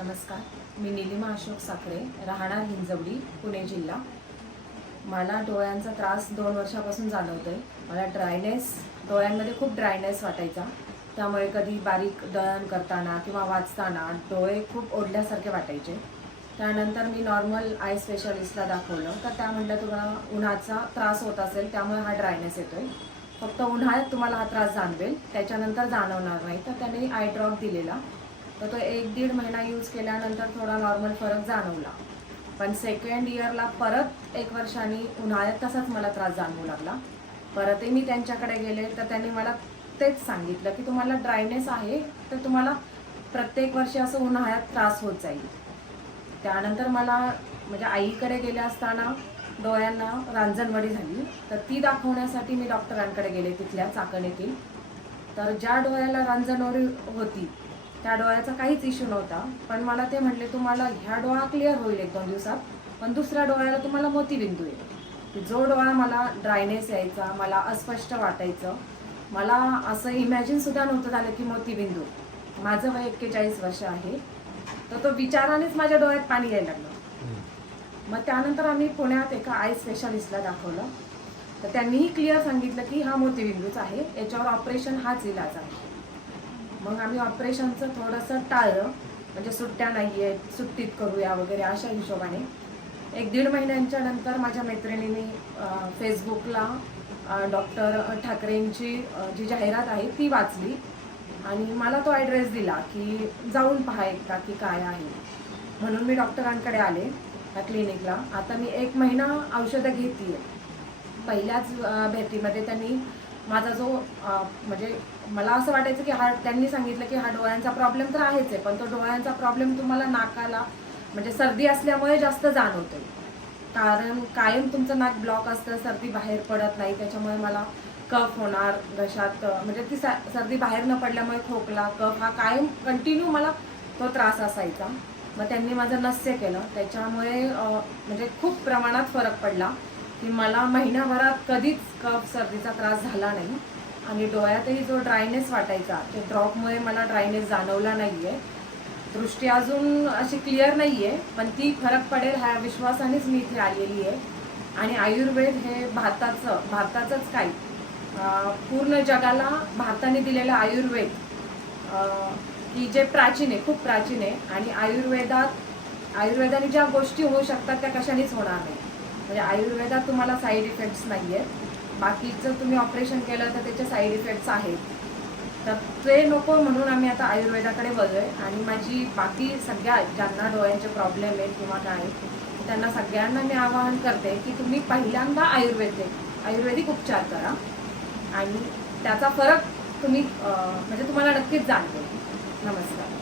नमस्कार, मी नीलिमा अशोक साखरे, राहणार हिंजवडी, पुणे जिल्हा. मला डोळ्यांचा त्रास 2 वर्षापासून जाणवतोय. मला डोळ्यांमध्ये खूप ड्रायनेस वाटायचा. त्यामुळे कधी बारीक दळण करताना किंवा वाचताना डोळे खूप ओढल्यासारखे वाटायचे. त्यानंतर मी नॉर्मल आय स्पेशालिस्टला दाखवलं, तर त्या म्हटलं तुम्हाला उन्हाचा त्रास होत असेल, त्यामुळे हा ड्रायनेस येतोय. फक्त उन्हाळ्यात तुम्हाला हा त्रास जाणवेल, त्याच्यानंतर जाणवणार नाही. तर त्याने आय ड्रॉप दिलेला, तर तो 1-1.5 महिना यूज केल्यानंतर थोडा नॉर्मल फरक जाणवला. पण सेकंड इयरला परत 1 वर्षांनी उन्हाळ्यात तसाच मला त्रास जाणवू लागला. परतही मी त्यांच्याकडे गेले, तर त्यांनी मला तेच सांगितलं की तुम्हाला ड्रायनेस आहे, तर तुम्हाला प्रत्येक वर्षी असं उन्हाळ्यात त्रास होत जाईल. त्यानंतर मला म्हणजे आईकडे गेले असताना डोळ्यांना रांजणवडी झाली, तर ती दाखवण्यासाठी मी डॉक्टरांकडे गेले तिथल्या चाकण येथील. तर ज्या डोळ्याला रांजणवडी होती त्या डोळ्याचा काहीच इश्यू नव्हता, पण मला ते म्हटले तुम्हाला ह्या डोळा क्लिअर होईल 1-2 दिवसात, पण दुसऱ्या डोळ्याला तुम्हाला मोतीबिंदू येईल. जो डोळा मला ड्रायनेस यायचा, मला अस्पष्ट वाटायचं, मला असं इमॅजिनसुद्धा नव्हतं झालं की मोतीबिंदू. माझं वय 41 वर्ष आहे, तर तो विचारानेच माझ्या डोळ्यात पाणी यायला लागलं. मग त्यानंतर आम्ही पुण्यात एका आय स्पेशालिस्टला दाखवलं, तर त्यांनीही क्लिअर सांगितलं की हा मोतीबिंदूच आहे, याच्यावर ऑपरेशन हाच इलाज आहे. मग आम्ही ऑपरेशनचं थोडंसं टाळलं, म्हणजे सुट्ट्या नाही आहेत, सुट्टीत करूया वगैरे अशा हिशोबाने. 1-1.5 महिन्यांच्या नंतर माझ्या मैत्रिणींनी फेसबुकला डॉक्टर ठाकरेंची जी जाहिरात आहे ती वाचली आणि मला तो ॲड्रेस दिला की जाऊन पहा एकदा की काय आहे. म्हणून मी डॉक्टरांकडे आले त्या क्लिनिकला. आता मी 1 महिना औषधं घेते आहे. पहिल्याच भेटीमध्ये त्यांनी माझा जो म्हणजे मला असं वाटायचं की त्यांनी सांगितलं की हा डोळ्यांचा प्रॉब्लेम तर आहेच आहे, पण तो डोळ्यांचा प्रॉब्लेम तुम्हाला नाकाला म्हणजे सर्दी असल्यामुळे जास्त जाणवतोय. कारण कायम तुमचं नाक ब्लॉक असतं, सर्दी बाहेर पडत नाही, त्याच्यामुळे मला कफ होणार घशात, म्हणजे ती सर्दी बाहेर न पडल्यामुळे खोकला, कफ हा कायम कंटिन्यू मला तो त्रास असायचा. मग त्यांनी माझं नस्य केलं, त्याच्यामुळे म्हणजे खूप प्रमाणात फरक पडला की मला महिनाभरात कधीच कफ सर्दीचा त्रास झाला नाही. आणि डोळ्यातही जो ड्रायनेस वाटायचा, ते ड्रॉपमुळे मला ड्रायनेस जाणवला नाही आहे. दृष्टी अजून अशी क्लिअर नाही आहे, पण ती फरक पडेल ह्या विश्वासानेच मी इथे आलेली आहे. आणि आयुर्वेद हे भारताचंच काय पूर्ण जगाला भारताने दिलेलं आयुर्वेद की जे प्राचीन आहे, खूप प्राचीन आहे. आणि आयुर्वेदाने ज्या गोष्टी होऊ शकतात त्या कशानेच होणार नाही. म्हणजे आयुर्वेदात तुम्हाला साईड इफेक्ट्स नाही आहेत. बाकीचं तुम्ही ऑपरेशन केलं तर त्याचे साईड इफेक्ट्स आहेत, तर ते नको म्हणून आम्ही आता आयुर्वेदाकडे वळलोय. आणि माझी बाकी सगळ्या ज्यांना डोळ्यांचे प्रॉब्लेम आहेत किंवा काय, त्यांना सगळ्यांना मी आवाहन करते की तुम्ही पहिल्यांदा आयुर्वेदिक उपचार करा आणि त्याचा फरक तुम्ही म्हणजे तुम्हाला नक्कीच जाणवेल. नमस्कार.